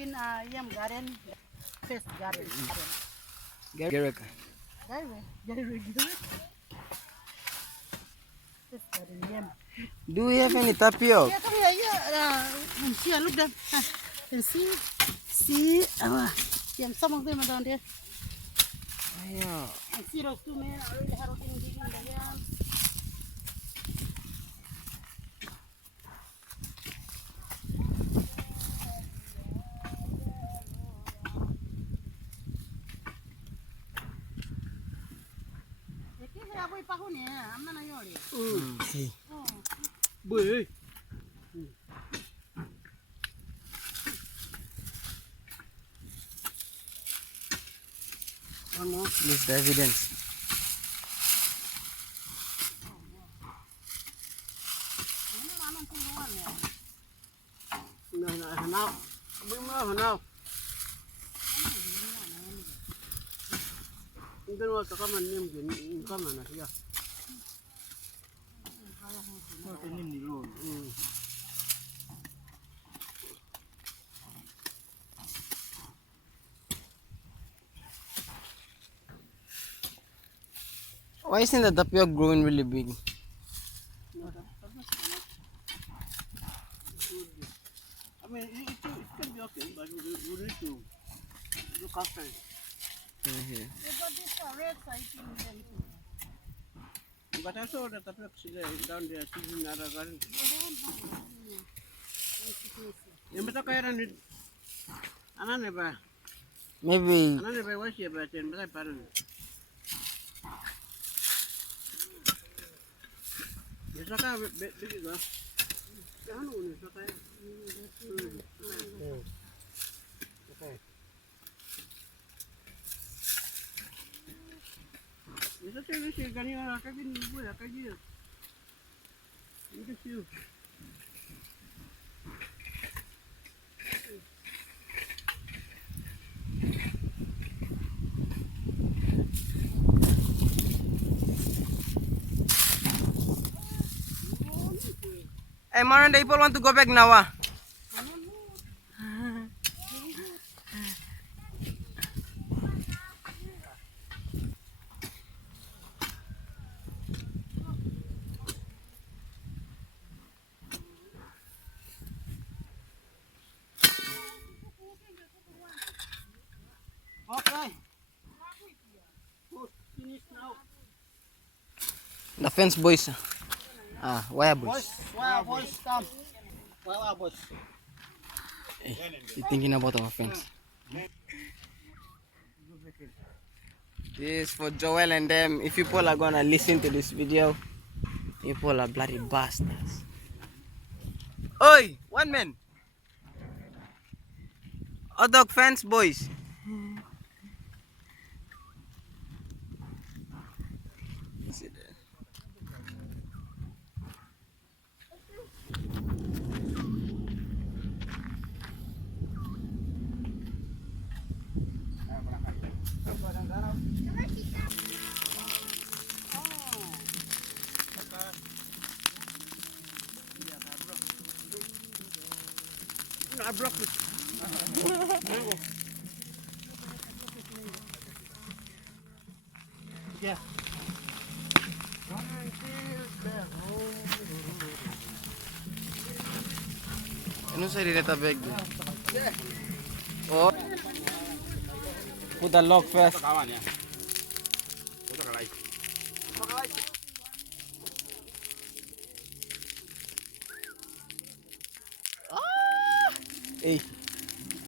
begin Yam Garden. First garden. Gereka. Gereka. First garden, Yam. Do we have any tapioca? Yeah, come here. Yeah. See, look them. And see. Yam. Some of them are down there. Yeah. And see those two men are really hard working digging the yams. Bưởi. One more. This is the evidence. Nào. Bưởi mưa nào. Cái nó có mình niêm kiến có mà này. Cái niêm đi luôn. Why isn't the tapioca growing really big? I mean, it can be okay, but we need to look after it. You got this red side in But I saw the tapioca down there in another garden. You better carry on it. Maybe. Another was here, but then I pardon. It's like a big girl. Okay. It's a serious thing. Can you have a good boy? I can hear. You can see. Hey, Maran, the people want to go back now. Okay. Finish now. The fence boys. Wire boys. Boys, come. Wire boys. Hey, you thinking about our fence? This is for Joel and them. If people are gonna listen to this video, people are bloody bastards. Oi, one man. Hot dog fence boys. See there. I broke it. Yeah. Ano sa rin ito bag? Oh. Put the lock first. Hey.